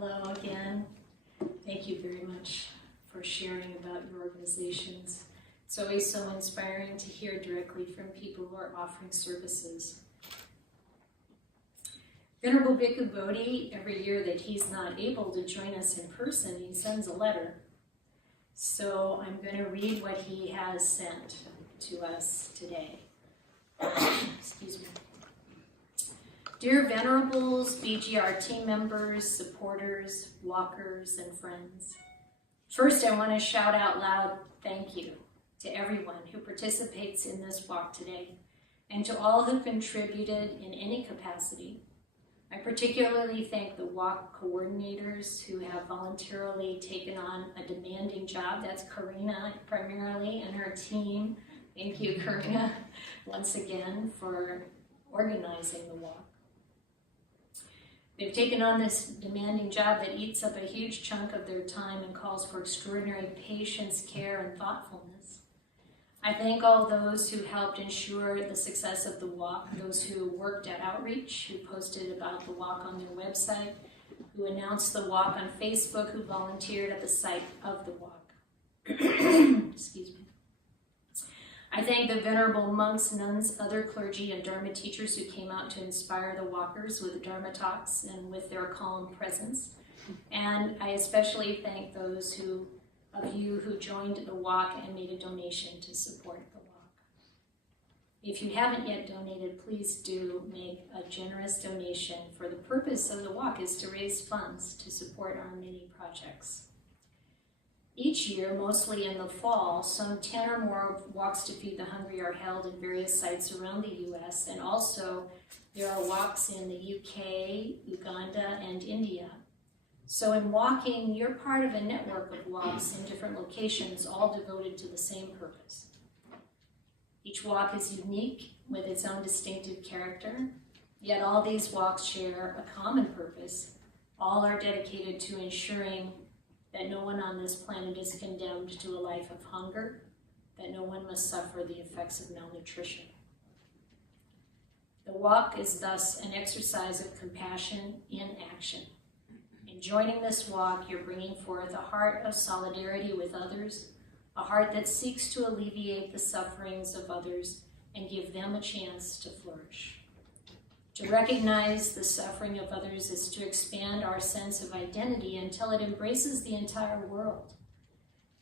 Hello again. Thank you very much for sharing about your organizations. It's always so inspiring to hear directly from people who are offering services. Venerable Bhikkhu Bodhi, every year that he's not able to join us in person, he sends a letter. So I'm going to read what he has sent to us today. Excuse me. Dear Venerables, BGR team members, supporters, walkers, and friends, first I want to shout out loud thank you to everyone who participates in this walk today and to all who contributed in any capacity. I particularly thank the walk coordinators who have voluntarily taken on a demanding job. That's Karina primarily and her team. Thank you, Karina, once again for organizing the walk. They've taken on this demanding job that eats up a huge chunk of their time and calls for extraordinary patience, care, and thoughtfulness. I thank all those who helped ensure the success of the walk, those who worked at Outreach, who posted about the walk on their website, who announced the walk on Facebook, who volunteered at the site of the walk. Excuse me. I thank the venerable monks, nuns, other clergy, and Dharma teachers who came out to inspire the walkers with Dharma talks and with their calm presence. And I especially thank those of you who joined the walk and made a donation to support the walk. If you haven't yet donated, please do make a generous donation, for the purpose of the walk is to raise funds to support our many projects. Each year, mostly in the fall, some 10 or more walks to feed the hungry are held in various sites around the U.S., and also there are walks in the UK, Uganda, and India. So in walking, you're part of a network of walks in different locations, all devoted to the same purpose. Each walk is unique with its own distinctive character, yet all these walks share a common purpose. All are dedicated to ensuring that no one on this planet is condemned to a life of hunger, that no one must suffer the effects of malnutrition. The walk is thus an exercise of compassion in action. In joining this walk, you're bringing forth a heart of solidarity with others, a heart that seeks to alleviate the sufferings of others and give them a chance to flourish. To recognize the suffering of others is to expand our sense of identity until it embraces the entire world.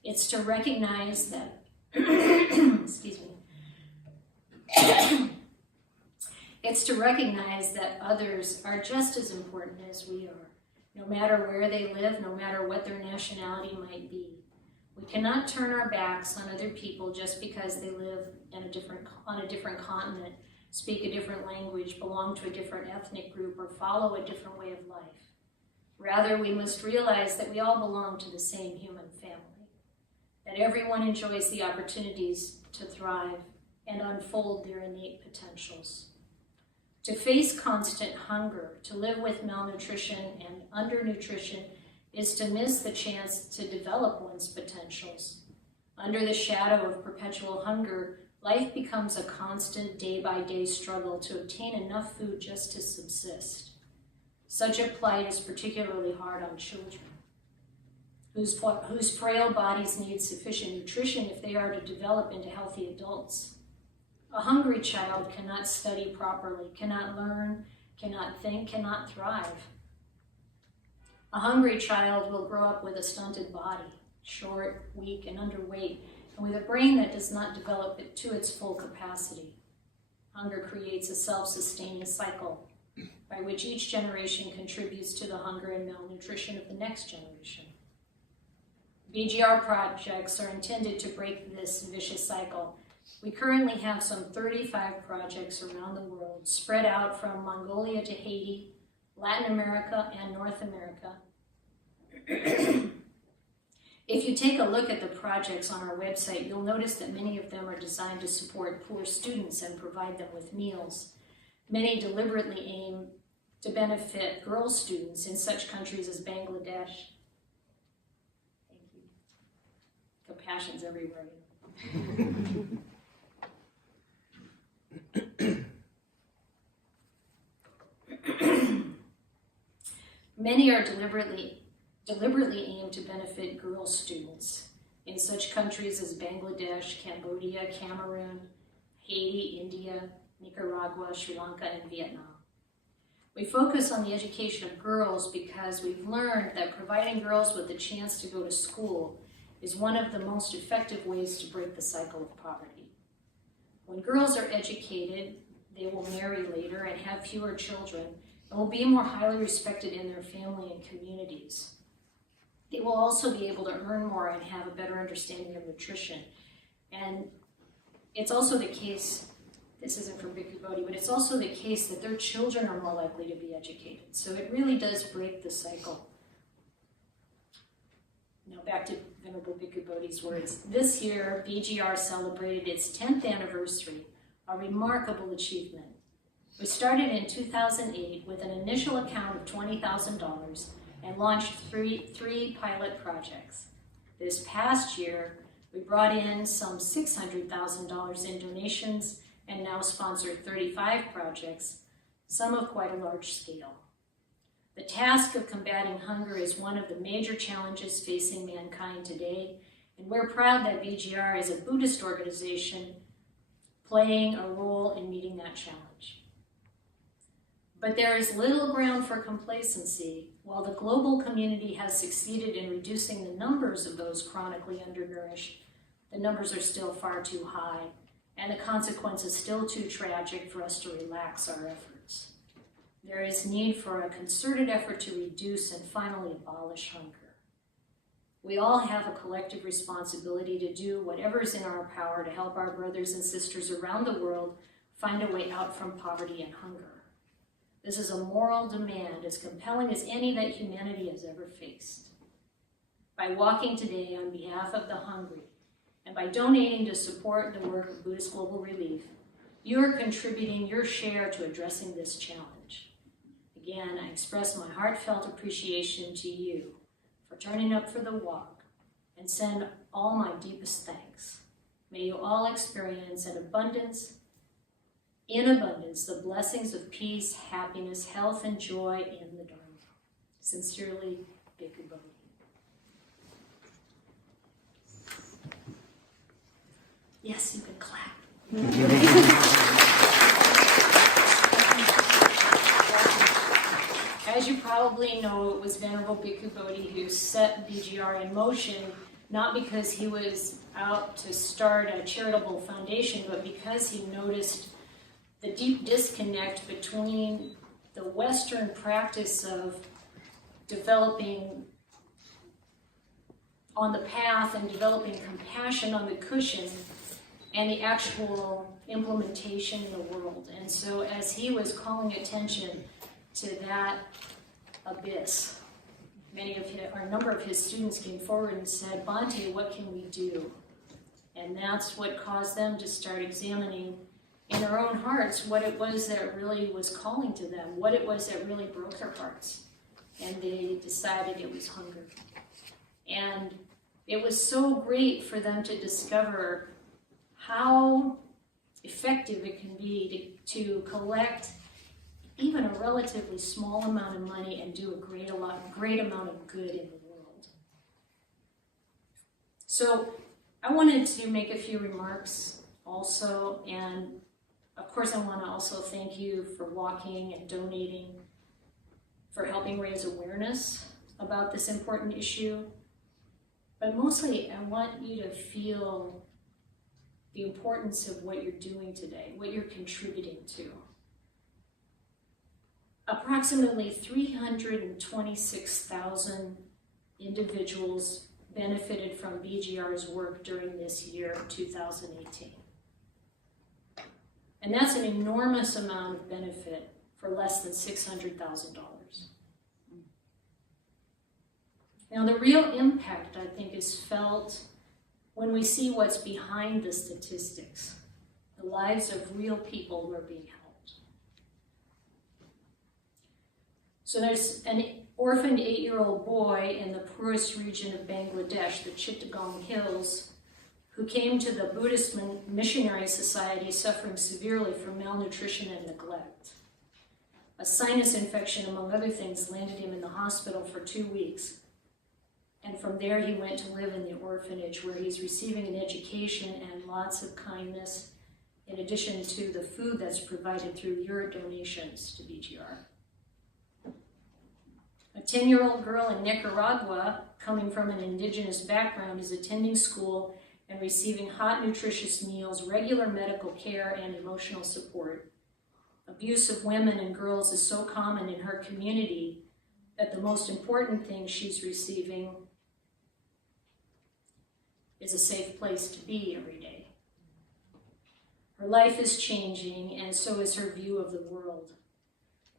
It's to recognize that, excuse me, it's to recognize that others are just as important as we are, no matter where they live, no matter what their nationality might be. We cannot turn our backs on other people just because they live on a different continent, speak a different language, belong to a different ethnic group, or follow a different way of life. Rather, we must realize that we all belong to the same human family, that everyone enjoys the opportunities to thrive and unfold their innate potentials. To face constant hunger, to live with malnutrition and undernutrition, is to miss the chance to develop one's potentials. Under the shadow of perpetual hunger, life becomes a constant day-by-day struggle to obtain enough food just to subsist. Such a plight is particularly hard on children, whose frail bodies need sufficient nutrition if they are to develop into healthy adults. A hungry child cannot study properly, cannot learn, cannot think, cannot thrive. A hungry child will grow up with a stunted body, short, weak, and underweight, and with a brain that does not develop it to its full capacity. Hunger creates a self-sustaining cycle by which each generation contributes to the hunger and malnutrition of the next generation. BGR projects are intended to break this vicious cycle. We currently have some 35 projects around the world, spread out from Mongolia to Haiti, Latin America, and North America. If you take a look at the projects on our website, you'll notice that many of them are designed to support poor students and provide them with meals. Many deliberately aim to benefit girl students in such countries as Bangladesh. Thank you. Compassion's everywhere. Many are deliberately aimed to benefit girl students in such countries as Bangladesh, Cambodia, Cameroon, Haiti, India, Nicaragua, Sri Lanka, and Vietnam. We focus on the education of girls because we've learned that providing girls with the chance to go to school is one of the most effective ways to break the cycle of poverty. When girls are educated, they will marry later and have fewer children and will be more highly respected in their family and communities. They will also be able to earn more and have a better understanding of nutrition. And it's also the case, this isn't from Bhikkhu Bodhi, but it's also the case that their children are more likely to be educated. So it really does break the cycle. Now back to Venerable Bhikkhu Bodhi's words. This year, BGR celebrated its 10th anniversary, a remarkable achievement. We started in 2008 with an initial account of $20,000 and launched three pilot projects. This past year, we brought in some $600,000 in donations and now sponsor 35 projects, some of quite a large scale. The task of combating hunger is one of the major challenges facing mankind today, and we're proud that BGR is a Buddhist organization playing a role in meeting that challenge. But there is little ground for complacency. While the global community has succeeded in reducing the numbers of those chronically undernourished, the numbers are still far too high, and the consequences still too tragic for us to relax our efforts. There is need for a concerted effort to reduce and finally abolish hunger. We all have a collective responsibility to do whatever is in our power to help our brothers and sisters around the world find a way out from poverty and hunger. This is a moral demand as compelling as any that humanity has ever faced. By walking today on behalf of the hungry, and by donating to support the work of Buddhist Global Relief, you are contributing your share to addressing this challenge. Again, I express my heartfelt appreciation to you for turning up for the walk and send all my deepest thanks. May you all experience in abundance, the blessings of peace, happiness, health, and joy in the Dharma. Sincerely, Bhikkhu Bodhi. Yes, you can clap. As you probably know, it was Venerable Bhikkhu Bodhi who set BGR in motion, not because he was out to start a charitable foundation, but because he noticed the deep disconnect between the Western practice of developing on the path and developing compassion on the cushion and the actual implementation in the world. And so as he was calling attention to that abyss, a number of his students came forward and said, "Bhante, what can we do?" And that's what caused them to start examining in their own hearts what it was that really was calling to them, what it was that really broke their hearts. And they decided it was hunger. And it was so great for them to discover how effective it can be to collect even a relatively small amount of money and do a great amount of good in the world. So I wanted to make a few remarks also, and of course I want to also thank you for walking and donating, for helping raise awareness about this important issue. But mostly I want you to feel the importance of what you're doing today, what you're contributing to. Approximately 326,000 individuals benefited from BGR's work during this year, 2018. And that's an enormous amount of benefit for less than $600,000. Now, the real impact, I think, is felt when we see what's behind the statistics, the lives of real people who are being helped. So there's an orphaned 8-year-old boy in the poorest region of Bangladesh, the Chittagong Hills, who came to the Buddhist Missionary Society suffering severely from malnutrition and neglect. A sinus infection, among other things, landed him in the hospital for 2 weeks. And from there, he went to live in the orphanage, where he's receiving an education and lots of kindness, in addition to the food that's provided through your donations to BGR. A 10-year-old girl in Nicaragua, coming from an indigenous background, is attending school and receiving hot, nutritious meals, regular medical care, and emotional support. Abuse of women and girls is so common in her community that the most important thing she's receiving is a safe place to be every day. Her life is changing, and so is her view of the world.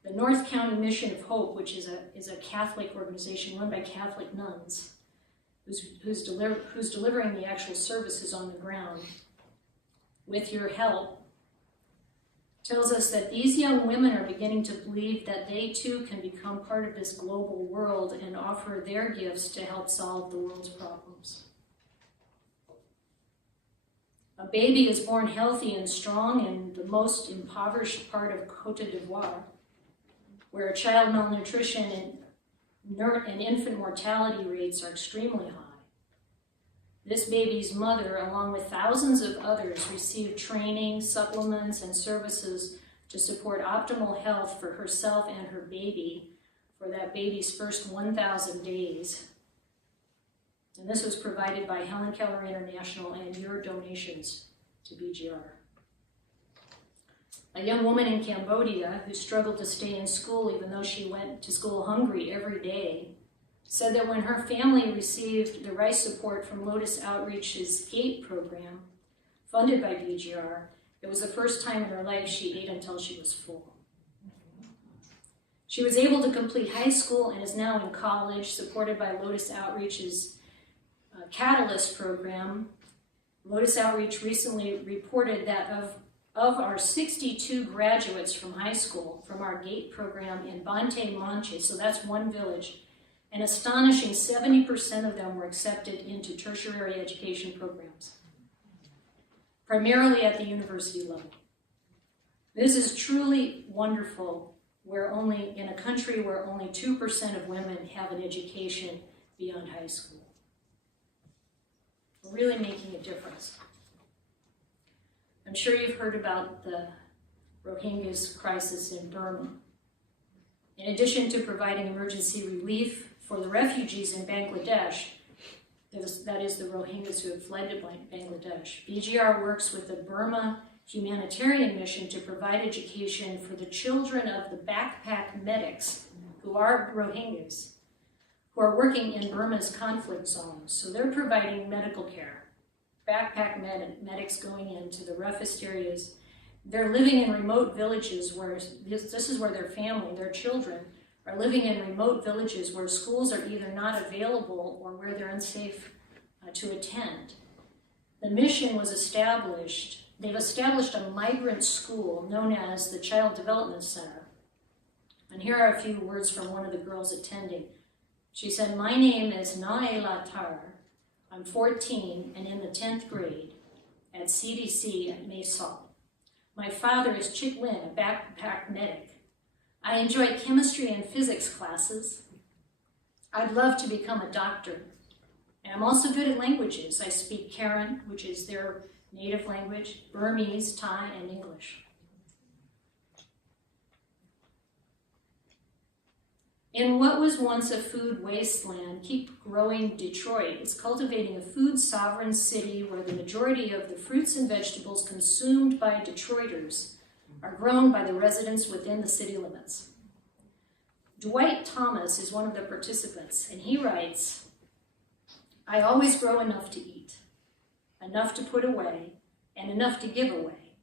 The North County Mission of Hope, which is a Catholic organization run by Catholic nuns, who's delivering the actual services on the ground, with your help, tells us that these young women are beginning to believe that they too can become part of this global world and offer their gifts to help solve the world's problems. A baby is born healthy and strong in the most impoverished part of Cote d'Ivoire, where child malnutrition and infant mortality rates are extremely high. This baby's mother, along with thousands of others, received training, supplements, and services to support optimal health for herself and her baby for that baby's first 1,000 days. And this was provided by Helen Keller International and your donations to BGR. A young woman in Cambodia who struggled to stay in school even though she went to school hungry every day said that when her family received the rice support from Lotus Outreach's GATE program, funded by BGR, it was the first time in her life she ate until she was full. She was able to complete high school and is now in college, supported by Lotus Outreach's Catalyst program. Lotus Outreach recently reported that of our 62 graduates from high school, from our GATE program in Bante Manche, so that's one village, an astonishing 70% of them were accepted into tertiary education programs, primarily at the university level. This is truly wonderful, in a country where only 2% of women have an education beyond high school. We're really making a difference. I'm sure you've heard about the Rohingyas crisis in Burma. In addition to providing emergency relief for the refugees in Bangladesh, that is the Rohingyas who have fled to Bangladesh, BGR works with the Burma Humanitarian Mission to provide education for the children of the backpack medics, who are Rohingyas, who are working in Burma's conflict zones. So they're providing medical care. Backpack medics going into the roughest areas. They're living in remote villages where, this is where their family, their children, are living in remote villages where schools are either not available or where they're unsafe to attend. The mission was established, they've established a migrant school known as the Child Development Center. And here are a few words from one of the girls attending. She said, "My name is Naela Tar. I'm 14 and in the 10th grade at CDC at Maysol. My father is Chick Lin, a backpack medic. I enjoy chemistry and physics classes. I'd love to become a doctor. And I'm also good at languages. I speak Karen, which is their native language, Burmese, Thai, and English." In what was once a food wasteland, Keep Growing Detroit is cultivating a food sovereign city where the majority of the fruits and vegetables consumed by Detroiters are grown by the residents within the city limits. Dwight Thomas is one of the participants, and he writes, "I always grow enough to eat, enough to put away, and enough to give away.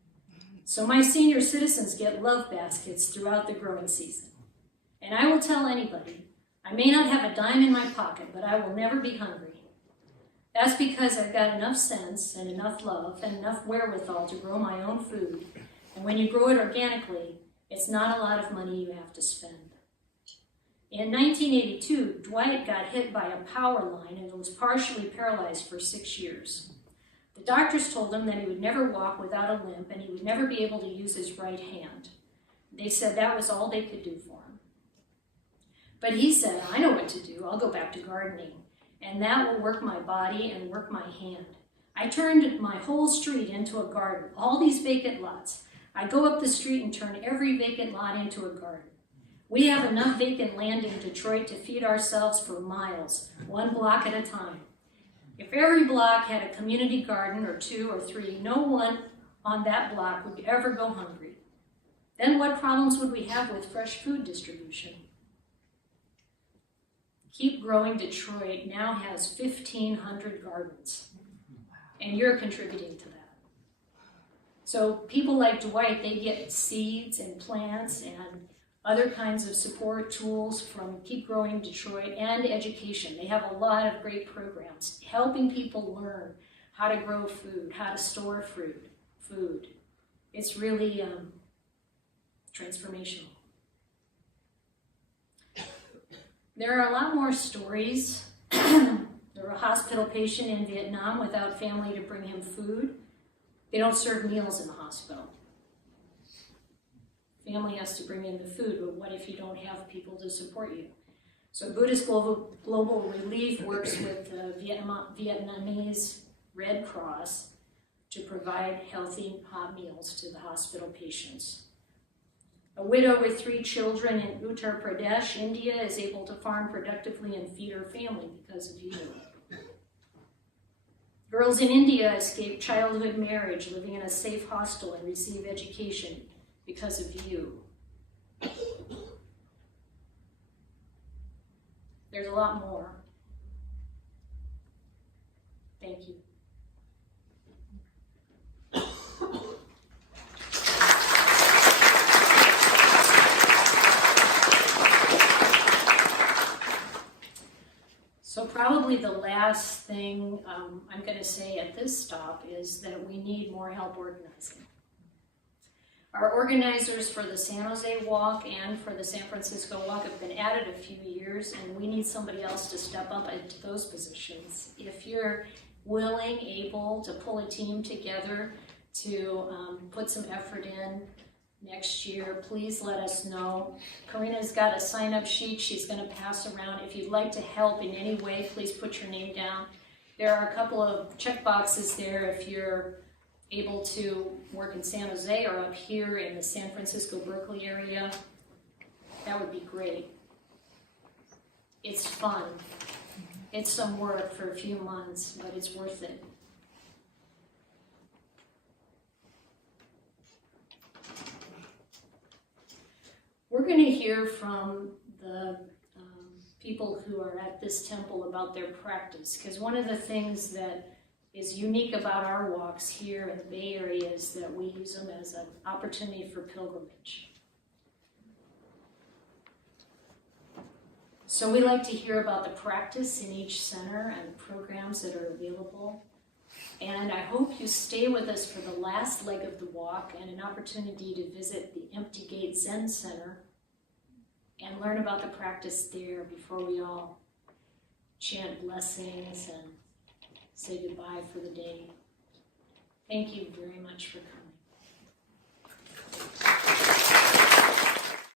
So my senior citizens get love baskets throughout the growing season. And I will tell anybody, I may not have a dime in my pocket, but I will never be hungry. That's because I've got enough sense and enough love and enough wherewithal to grow my own food. And when you grow it organically, it's not a lot of money you have to spend." In 1982, Dwight got hit by a power line and was partially paralyzed for 6 years. The doctors told him that he would never walk without a limp and he would never be able to use his right hand. They said that was all they could do for him. But he said, I know what to do. I'll go back to gardening, and that will work my body and work my hand. I turned my whole street into a garden, all these vacant lots. I go up the street and turn every vacant lot into a garden. We have enough vacant land in Detroit to feed ourselves for miles, 1 block at a time. If every block had a community garden, or 2 or 3, no one on that block would ever go hungry. Then what problems would we have with fresh food distribution? Keep Growing Detroit now has 1,500 gardens, and you're contributing to that. So people like Dwight, they get seeds and plants and other kinds of support tools from Keep Growing Detroit, and education. They have a lot of great programs helping people learn how to grow food, how to store food. It's really transformational. There are a lot more stories. There was a hospital patient in Vietnam without family to bring him food. They don't serve meals in the hospital. Family has to bring in the food, but what if you don't have people to support you? So Buddhist Global Relief works with the Vietnamese Red Cross to provide healthy hot meals to the hospital patients. A widow with 3 children in Uttar Pradesh, India, is able to farm productively and feed her family because of you. Girls in India escape childhood marriage, living in a safe hostel, and receive education because of you. There's a lot more. Thank you. So probably the last thing I'm going to say at this stop is that we need more help organizing. Our organizers for the San Jose Walk and for the San Francisco Walk have been at it a few years, and we need somebody else to step up into those positions. If you're willing, able to pull a team together to put some effort in next year, please let us know. Karina's got a sign-up sheet she's going to pass around. If you'd like to help in any way, please put your name down. There are a couple of check boxes there if you're able to work in San Jose or up here in the San Francisco, Berkeley area. That would be great. It's fun. It's some work for a few months, but it's worth it. We're going to hear from the people who are at this temple about their practice, because one of the things that is unique about our walks here in the Bay Area is that we use them as an opportunity for pilgrimage. So we like to hear about the practice in each center and programs that are available. And I hope you stay with us for the last leg of the walk and an opportunity to visit the Empty Gate Zen Center and learn about the practice there before we all chant blessings and say goodbye for the day. Thank you very much for coming.